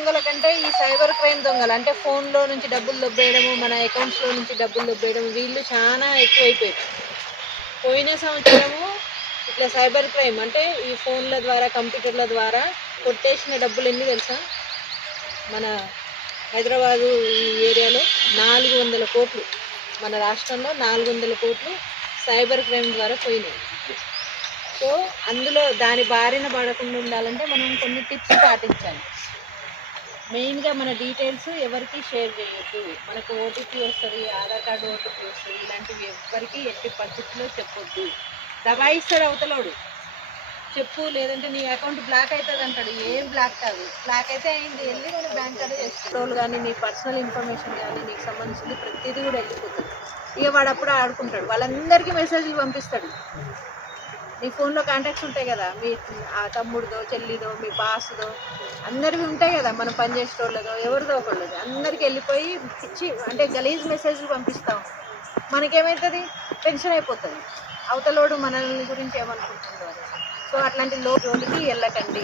దొంగల కంటే ఈ సైబర్ క్రైమ్ దొంగలు అంటే ఫోన్లో నుంచి డబ్బులు దొబ్బేయడము మన అకౌంట్స్లో నుంచి డబ్బులు దొబ్బేయడం వీళ్ళు చాలా ఎక్కువైపోయాయి పోయిన సంవత్సరము ఇట్లా సైబర్ క్రైమ్ అంటే ఈ ఫోన్ల ద్వారా కంప్యూటర్ల ద్వారా కొట్టేసిన డబ్బులు ఎన్ని తెలుసా? మన హైదరాబాదు ఈ ఏరియాలో నాలుగు వందల కోట్లు మన రాష్ట్రంలో నాలుగు వందల కోట్లు సైబర్ క్రైమ్ ద్వారా పోయినాయి. సో అందులో దాని బారిన పడకుండా ఉండాలంటే మనం కొన్ని టిప్స్ పాటించాలి. మెయిన్గా మన డీటెయిల్స్ ఎవరికి షేర్ చేయొద్దు. మనకు ఓటీపీ వస్తుంది ఆధార్ కార్డు ఓటీపీ వస్తుంది ఇలాంటివి ఎవరికి ఎట్టి పరిస్థితుల్లో చెప్పొద్దు. దబాయిస్తాడు అవతలోడు. చెప్పు లేదంటే నీ అకౌంట్ బ్లాక్ అవుతుంది అంటాడు ఏం బ్లాక్ కాదు. బ్లాక్ అయితే అయింది వెళ్ళి మన బ్యాంక్ కార్డు చేసుకోవాలి కానీ నీ పర్సనల్ ఇన్ఫర్మేషన్ కానీ నీకు సంబంధించింది ప్రతిదీ కూడా వెళ్ళిపోతుంది. ఇక వాడు అప్పుడు ఆడుకుంటాడు. వాళ్ళందరికీ మెసేజ్లు పంపిస్తాడు. నీ ఫోన్లో కాంటాక్ట్స్ ఉంటాయి కదా? మీ ఆ తమ్ముడిదో చెల్లిదో మీ బాస్దో అందరివి ఉంటాయి కదా మనం పనిచేసేటోళ్ళదో ఎవరిదో ఒకళ్ళది. అందరికి వెళ్ళిపోయి పిచ్చి అంటే గలీజ్ మెసేజ్లు పంపిస్తాం. మనకేమవుతుంది టెన్షన్ అయిపోతుంది. అవతలోడు మనల్ని గురించి ఏమనుకుంటుందో. సో అట్లాంటి లో జోలికి వెళ్ళకండి.